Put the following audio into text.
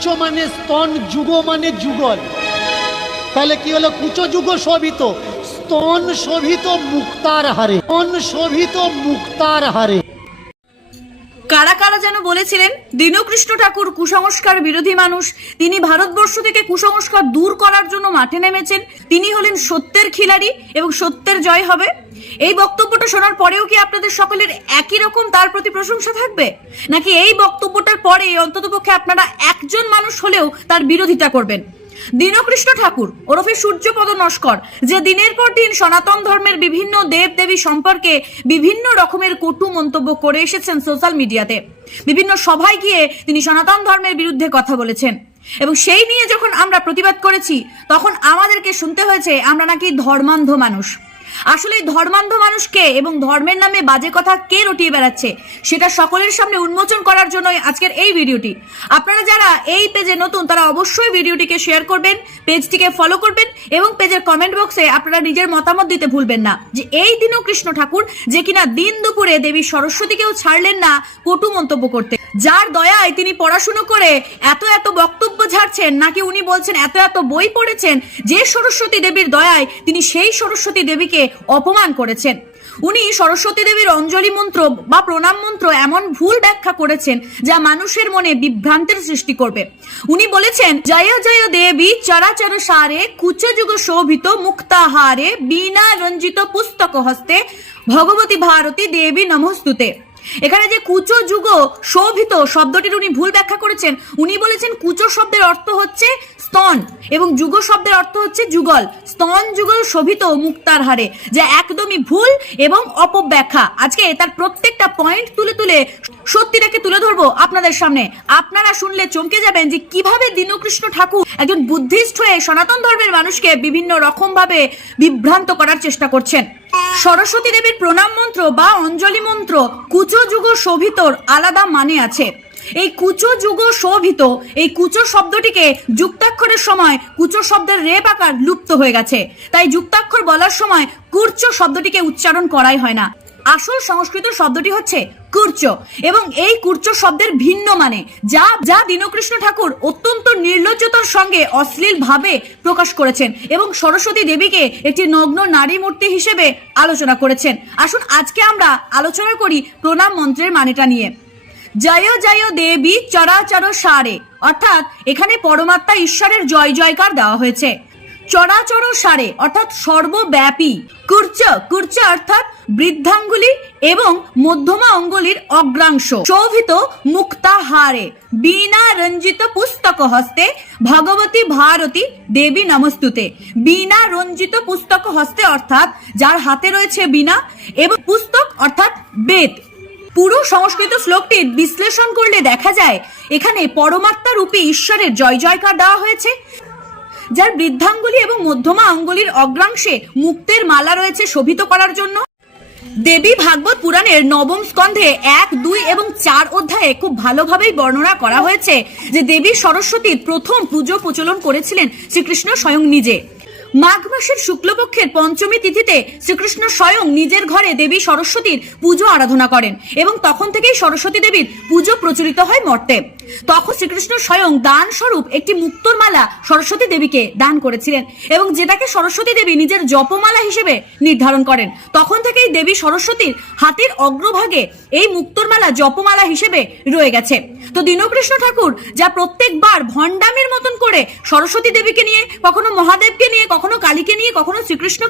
কুচো মানে স্তন, যুগ মানে যুগল। তাহলে কি হলো? কুচো, যুগ শোভিত। স্তন শোভিত, মুক্তার হারে। স্তন শোভিত, মুক্তার হারে। কারা কারা যেন বলেছিলেন, দীনকৃষ্ণ ঠাকুর কুসংস্কার বিরোধী মানুষ, তিনি ভারতবর্ষ থেকে কুসংস্কার দূর করার জন্য মাঠে নেমেছেন, তিনি হলেন সত্যের খিলাড়ি এবং সত্যের জয় হবে। এই বক্তব্যটা শোনার পরেও কি আপনাদের সকলের একই রকম তার প্রতি প্রশংসা থাকবে? নাকি এই বক্তব্যটার পরে অন্ততপক্ষে আপনারা একজন মানুষ হলেও তার বিরোধিতা করবেন? দীনকৃষ্ণ ঠাকুর, ওরফে সূর্যপদ নস্কর, যে দিনের পর দিন সনাতন ধর্মের বিভিন্ন দেব দেবী সম্পর্কে বিভিন্ন রকমের কটু মন্তব্য করে এসেছেন সোশ্যাল মিডিয়াতে। বিভিন্ন সভায় গিয়ে তিনি সনাতন ধর্মের বিরুদ্ধে কথা বলেছেন। এবং সেই নিয়ে যখন আমরা প্রতিবাদ করেছি, তখন আমাদেরকে শুনতে হয়েছে, আমরা নাকি ধর্মান্ধ মানুষ। আসলে ধর্মান্ধ মানুষকে এবং ধর্মের নামে বাজে কথা কে রটিয়ে বেড়াচ্ছে, সেটা সকলের সামনে উন্মোচন করার জন্যই আজকের এই ভিডিওটি। আপনারা যারা এই পেজে নতুন, তারা অবশ্যই ভিডিওটিকে শেয়ার করবেন, পেজটিকে ফলো করবেন এবং পেজের কমেন্ট বক্সে আপনারা নিজের মতামত দিতে ভুলবেন না যে এই দিনও কৃষ্ণ ঠাকুর যে কিনা দিন দুপুরে দেবী সরস্বতীকেও ছাড়লেন না কটু মন্তব্য করতে। যার দয়ায় তিনি পড়াশুনো করে এত এত বক্তব্য ঝাড়ছেন, নাকি উনি বলছেন এত এত বই পড়েছেন, যে সরস্বতী দেবীর দয়ায় তিনি সেই সরস্বতী দেবীকে অপমান করেছেন। উনি সরস্বতী দেবীর অঞ্জলি মন্ত্র বা প্রণাম মন্ত্র এমন ভুল ব্যাখ্যা করেছেন যা মানুষের মনে বিভ্রান্তের সৃষ্টি করবে। উনি বলেছেন, জয় জয় দেবী, চরাচর সারে কুচযুগ শোভিত মুক্তাহারে বিনা রঞ্জিত পুস্তক হস্তে, ভগবতী ভারতী দেবী নমস্তুতে। এখানে যে কুচো যুগ শোভিত শব্দটির উনি ভুল ব্যাখ্যা করেছেন, উনি বলেছেন কুচো শব্দের অর্থ হচ্ছে স্তন এবং যুগ শব্দের অর্থ হচ্ছে যুগল। স্তন, যুগল, শোভিত, মুক্তার হারে, যা একদমই ভুল এবং অপব্যাখ্যা। আজকে তার প্রত্যেকটা পয়েন্ট তুলে তুলে সত্যিটাকে তুলে ধরবো আপনাদের সামনে। আপনারা শুনলে চমকে যাবেন যে কীভাবে দীনকৃষ্ণ ঠাকুর একজন বুদ্ধিস্ট হয়ে সনাতন ধর্মের মানুষকে বিভিন্ন রকম ভাবে বিভ্রান্ত করার চেষ্টা করছেন। সরস্বতী দেবীর প্রণাম মন্ত্র বা অঞ্জলি মন্ত্র কুচো যুগ শোভিতর আলাদা মানে আছে। এই কুচো যুগ শোভিত, এই কুচো শব্দটিকে যুক্তাক্ষরের সময় কুচো শব্দের রেপ আকার লুপ্ত হয়ে গেছে। তাই যুক্তাক্ষর বলার সময় কুর্চ শব্দটিকে উচ্চারণ করাই হয় না। আসল সংস্কৃত শব্দটি হচ্ছে কুর্চ এবং এই কুর্চ শব্দের ভিন্ন মানে যা যা দীনকৃষ্ণ ঠাকুর অত্যন্ত নির্লজ্জতার সঙ্গে অশ্লীল ভাবে প্রকাশ করেছেন এবং সরস্বতী দেবীকে একটি নগ্ন নারী মূর্তি হিসেবে আলোচনা করেছেন। আসুন আজকে আমরা আলোচনা করি প্রণাম মন্ত্রের মানেটা নিয়ে। জয় জয় দেবী, চরাচর সারে। অর্থাৎ এখানে পরমাত্মা ঈশ্বরের জয়, জয়কার দেওয়া হয়েছে। চরাচর সারে, অর্থাৎ সর্বব্যাপী। কুর্চ কুর্চ অর্থাৎ বৃদ্ধাঙ্গুলি এবং মধ্যমা অঙ্গুলির অগ্রাংশ। শোভিত মুক্তাহারে, বীণা রঞ্জিত পুস্তক হস্তে, ভগবতী ভারতী দেবী নমস্তুতে। বীণা রঞ্জিত পুস্তক হস্তে অর্থাৎ যার হাতে রয়েছে বীণা এবং পুস্তক অর্থাৎ বেদ। পুরো সংস্কৃত শ্লোকটির বিশ্লেষণ করলে দেখা যায়, এখানে পরমাত্মা রূপী ঈশ্বরের জয় জয়কার দেওয়া হয়েছে। যার বৃদ্ধাঙ্গুলি এবং মধ্যমা অঙ্গুলির অগ্রাংশে মুক্তের মালা রয়েছে শোভিত করার জন্য। দেবী ভাগবত পুরাণের নবম স্কন্ধে এক, দুই এবং চার অধ্যায়ে খুব ভালোভাবেই বর্ণনা করা হয়েছে যে দেবী সরস্বতীর প্রথম পুজো প্রচলন করেছিলেন শ্রীকৃষ্ণ স্বয়ং নিজে। মাঘ মাসের শুক্লপক্ষের পঞ্চমী তিথিতে শ্রীকৃষ্ণ স্বয়ং নিজের ঘরে দেবী সরস্বতীর পুজো আরাধনা করেন এবং তখন থেকেই সরস্বতী দেবীর পুজো প্রচলিত হয় মর্তে। তখন শ্রীকৃষ্ণ স্বয়ং দান স্বরূপ একটি মুক্তোর মালা সরস্বতী দেবীকে দান করেছিলেন এবং যেটাকে সরস্বতী দেবী নিজের জপমালা হিসেবে নির্ধারণ করেন। তখন থেকেই দেবী সরস্বতীর হাতের অগ্রভাগে এই মুক্তোর মালা জপমালা হিসেবে রয়ে গেছে। তো দীনকৃষ্ণ ঠাকুর, যা প্রত্যেকবার ভণ্ডামের মতন করে সরস্বতী দেবীকে নিয়ে, কখনো মহাদেবকে নিয়ে, কখনো কালীকে নিয়ে, কখনো শ্রীকৃষ্ণকে